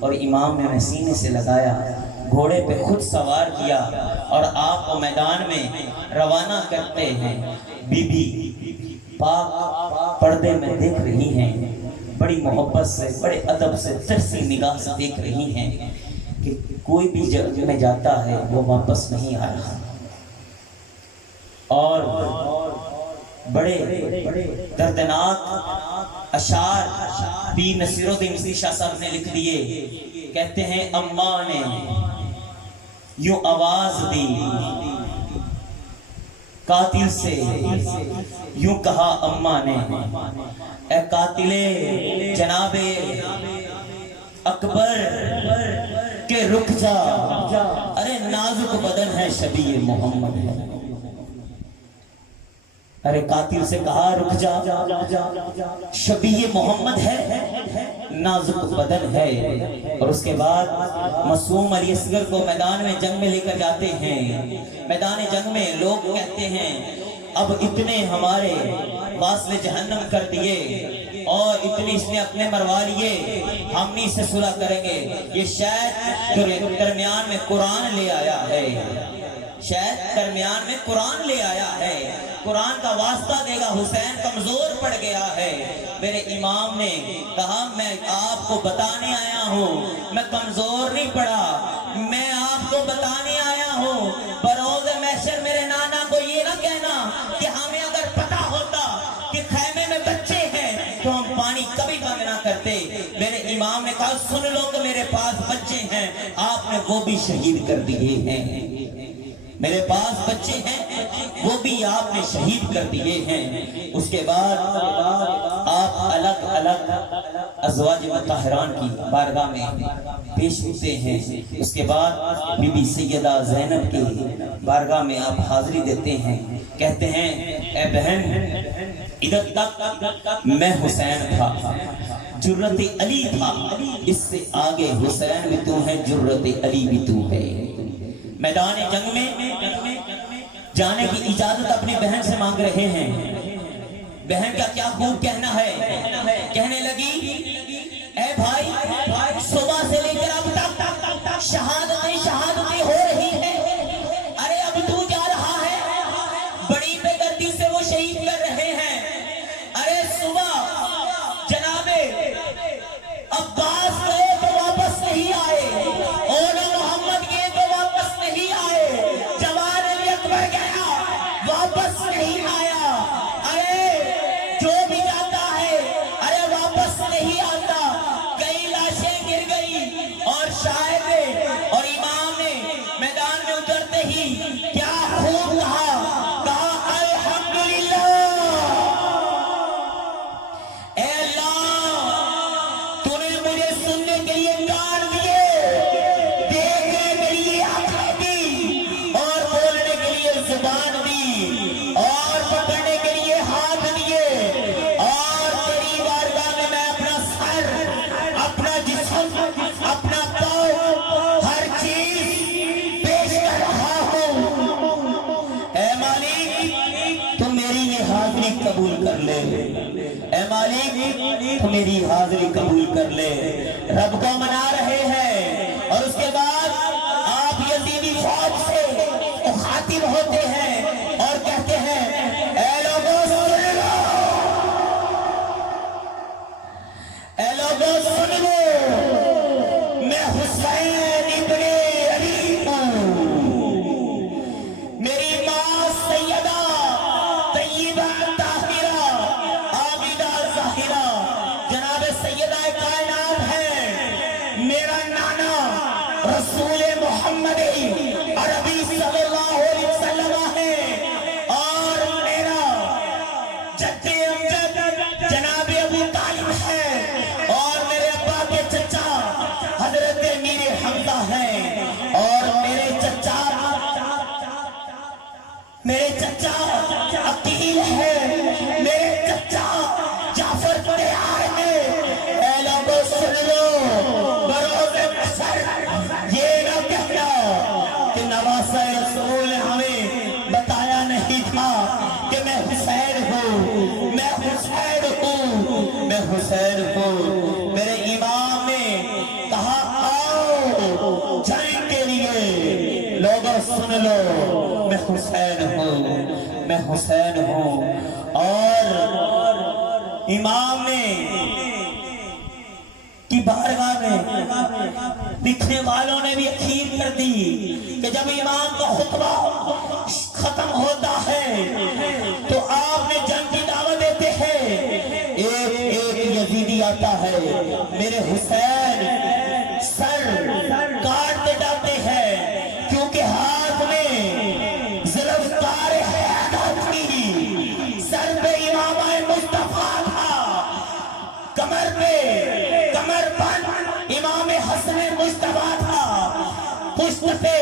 اور امام نے انہیں سینے سے لگایا، گھوڑے پہ خود سوار کیا اور آپ کو میدان میں روانہ کرتے ہیں۔ بی بی پاک پردے میں دیکھ رہی ہیں، بڑی محبت سے، بڑے ادب سے، ترسی نگاہ سے دیکھ رہی ہیں کہ کوئی بھی جنگ میں جاتا ہے وہ واپس نہیں آ رہا، اور بڑے دردناک اشعار پی نصیر الدین سی شاہ صاحب نے لکھ دیے۔ کہتے ہیں اماں نے یوں آواز دی قاتل سے، یوں کہا اماں نے، اے قاتل جناب اکبر کہ رک جا، ارے نازک بدن ہے شبیہ محمد ہے۔ ارے قاتل سے کہا رک جا، شبیہ محمد ہے، نازک بدن ہے۔ اور اس کے بعد معصوم علی اصغر کو میدان میں جنگ میں لے کر جاتے ہیں۔ میدان جنگ میں لوگ کہتے ہیں اب اتنے ہمارے واصل جہنم کر دیے اور اتنی اس نے اپنے مروا لیے، ہم نہیں سے صلح کریں گے۔ یہ شاید درمیان میں قرآن لے آیا ہے، شاید درمیان میں قرآن لے آیا ہے، قرآن کا واسطہ دے گا، حسین کمزور پڑ گیا ہے۔ میرے امام نے کہا میں آپ کو بتانے آیا ہوں، میں کمزور نہیں پڑا، میں آپ کو بتانے آیا ہوں۔ بروز محشر میرے نانا کو یہ نہ کہنا کہ ہمیں اگر پتا ہوتا کہ خیمے میں بچے ہیں تو ہم پانی کبھی بند نہ کرتے۔ میرے امام نے کہا سن لو کہ میرے پاس بچے ہیں، آپ نے وہ بھی شہید کر دیے ہیں، میرے پاس بچے ہیں وہ بھی آپ نے شہید کر دیے ہیں۔ اس کے بعد آپ الگ الگ ازواج مطہران کی بارگاہ میں پیش ہوتے ہیں۔ اس کے بعد بی بی سیدہ زینب کی بارگاہ میں آپ حاضری دیتے ہیں، کہتے ہیں اے بہن ادھر تک میں حسین تھا، جرت علی تھا، اس سے آگے حسین بھی تو ہے، جرت علی بھی تو ہے۔ میدان جنگ میں جانے کی اجازت اپنی بہن سے مانگ رہے ہیں۔ بہن کا کیا خوب کہنا ہے، کہنے لگی اے بھائی صبح سے لے کر اب تک شہادتیں شہادتیں ہو رہی ہیں، ارے اب تو جا رہا ہے، بڑی بے دردی سے وہ شہید کر رہے ہیں۔ ارے صبح جناب عباس گئے تو واپس نہیں آئے، اولا محمد گئے تو واپس نہیں آئے، جوان علی اکبر گیا واپس نہیں آیا، ارے جو بھی جاتا ہے ارے واپس نہیں آتا۔ کئی لاشیں گر گئی اور شاہد اور امام نے میدان میں اترتے ہی کیا خوب کہا الحمدللہ، اے اللہ تو نے مجھے سننے کے لیے کان دیے، دیکھنے کے لیے آنکھیں دی، اور بولنے کے لیے زبان دی، اور پکڑنے کے لیے ہاتھ دیے، اور تیری بارگاہ میں میں اپنا سر، اپنا جسم، اپنا پاؤں، ہر چیز پیش کر رہا ہوں۔ اے مالک تو میری یہ حاضری قبول کر لے، اے مالک تو میری حاضری قبول کر لے۔ رب کو منا رہے ہیں اور اس کے بعد آپ یزیدی فوج سے مخاطب ہوتے ہیں اور کہتے ہیں اے لوگوں سن لو، اے لوگوں سن لو، میں حسین ابن علی ہوں، میری ماں سیدہ طیبہ طاہرہ عابدہ ظاہرہ جناب سیدہ کائنات ہے، میرا نانا رسول محمد عربی صلی اللہ علیہ وسلم ہے، اور میرا جد امجد جناب ابو طالب ہے، اور میرے ابا کے چچا حضرت میر حمزہ ہیں، اور میرے چچا عقیل ہے، میرے چچا جعفر تیار ہے۔ اے لوگوں سن لو، بروز محشر یہ نہ کہنا کہ نواسہ رسول نے ہمیں بتایا نہیں تھا کہ میں حسین ہوں، میں حسین ہوں، میں حسین ہوں۔ میرے امام نے کہا سن لو میں حسین ہوں، میں حسین ہوں۔ اور امام نے کی بارگاہ میں لکھنے والوں نے بھی اخیر کر دی کہ جب امام کا خطبہ ختم ہوتا ہے تو آپ نے جنگ کی دعوت دیتے ہیں، ایک ایک یزیدی آتا ہے، میرے حسین سر کاٹتے جاتے ہیں، کیونکہ ہاتھ میں ذوالفقار حیدر تھی، سر پہ امام مصطفیٰ تھا، کمر پر امام حسن مصطفیٰ تھا، پشت پہ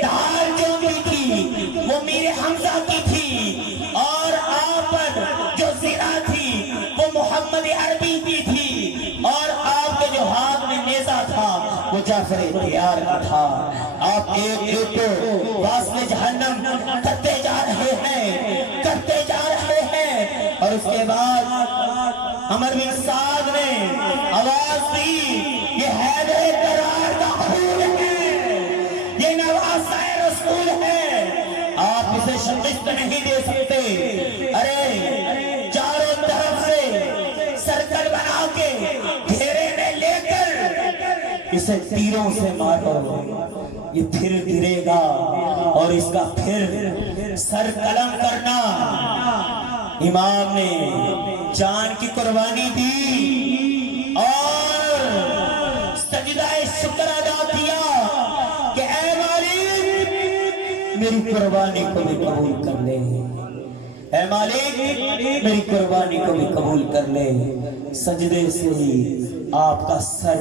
ڈھال جو بھی تھی وہ میر حمزہ کی تھی، اور آپ پر جو زرہ تھی وہ محمد عربی کی تھی، اور آپ کے جو ہاتھ میں نیزہ تھا وہ جعفر طیار کا تھا۔ آپ ایک ایک کو واصل جہنم کرتے جا رہے ہیں، کرتے جا رہے ہیں۔ اور اس کے بعد عمر بن سعد نے آواز دی، یہ حیدر کرار کا خون ہے، یہ نواسہ رسول ہے، آپ اسے شکست نہیں دے سکتے۔ ارے چاروں طرف سے سرکل بنا کے گھیرے میں لے کر اسے تیروں سے مارو، یہ پھر گرے گا اور اس کا پھر سر قلم کرنا۔ امام نے جان کی قربانی دی اور سجدہ شکر ادا کیا کہ اے مالک میری قربانی کو بھی قبول کر لے، اے مالک میری قربانی کو بھی قبول کر لے۔ سجدے سے ہی آپ کا سر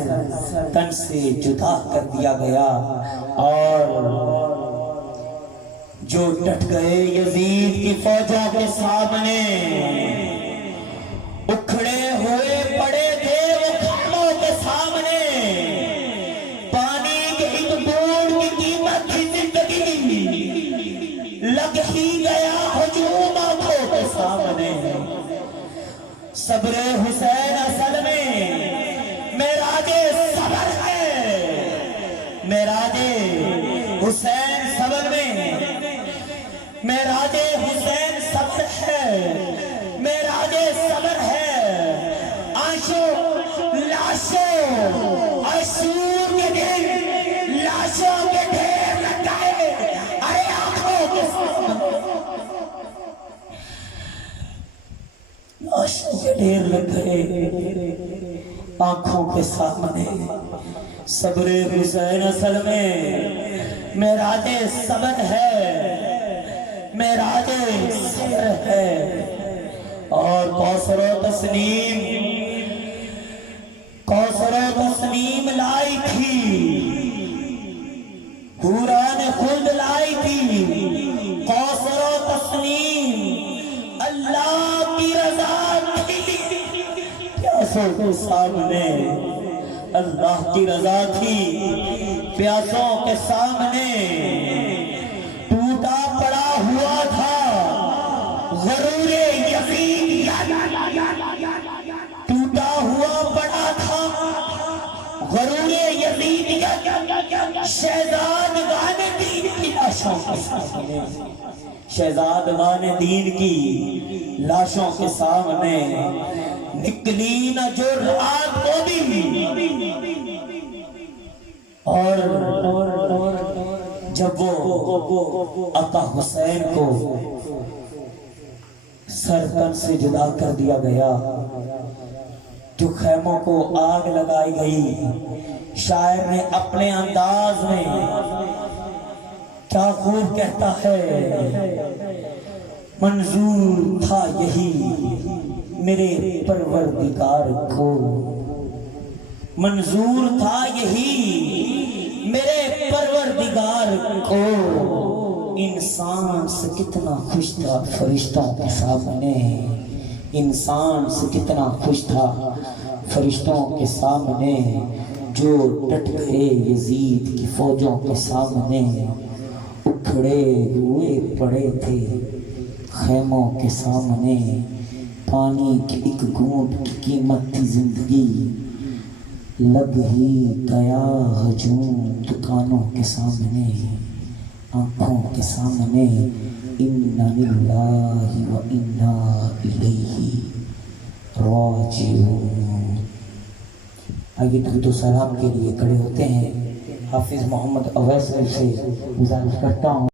تن سے جدا کر دیا گیا، اور جو ڈٹ گئے یزید کی فوجوں کے سامنے، اکھڑے ہوئے پڑے تھے وہ خیموں کے سامنے، پانی کے ایک بوند کی قیمت کی زندگی، لگ ہی گیا ہجوم آنکھوں کے سامنے۔ صبر حسین اصل میں معراج صبر ہے، معراج حسین صبر میں، معراج حسین صبر ہے، معراج صبر ہے۔ آنشوں لاشوں عاشور کے دن لاشوں کے ڈھیر لگائے، ارے آنکھوں کے سامنے لاشوں کے ڈھیر لگ گئے، آنکھوں کے سامنے۔ صبر حسین اصل میں معراج صبر ہے، معراج صبر ہے۔ اور کوثر و تسنیم لائی تھی، حوران خلد لائی تھی، کوثر و تسنیم اللہ کی رضا تھی، پیاسوں کے سامنے اللہ کی رضا تھی، پیاسوں کے سامنے ٹوٹا پڑا ہوا تھا غرور یزید، ٹوٹا ہوا پڑا تھا غرور یزید، شہزادگان دین کی لاشوں کے سامنے، شہزادگان دین کی لاشوں کے سامنے نکلی نہ جو رات کو بھی۔ اور جب وہ آقا حسین کو سر تن سے جدا کر دیا گیا، جو خیموں کو آگ لگائی گئی، شاعر نے اپنے انداز میں کیا خوب کہتا ہے، منظور تھا یہی میرے پروردگار کو، منظور تھا یہی میرے پروردگار کو، انسان سے کتنا خوش تھا فرشتوں کے سامنے، انسان سے کتنا خوش تھا فرشتوں کے سامنے، جو ڈٹ گئے یزید کی فوجوں کے سامنے، اکھڑے ہوئے پڑے تھے خیموں کے سامنے، پانی کی ایک گھونٹ کی قیمت تھی زندگی، لگ ہی گیا ہجوم دکانوں کے سامنے، آنکھوں کے سامنے اِنَّا لِلَّهِ وَإِنَّا إِلَيْهِ راجعون۔ آئیے درود و سلام کے لیے کھڑے ہوتے ہیں۔ حافظ محمد اویس سے گزارش کرتا ہوں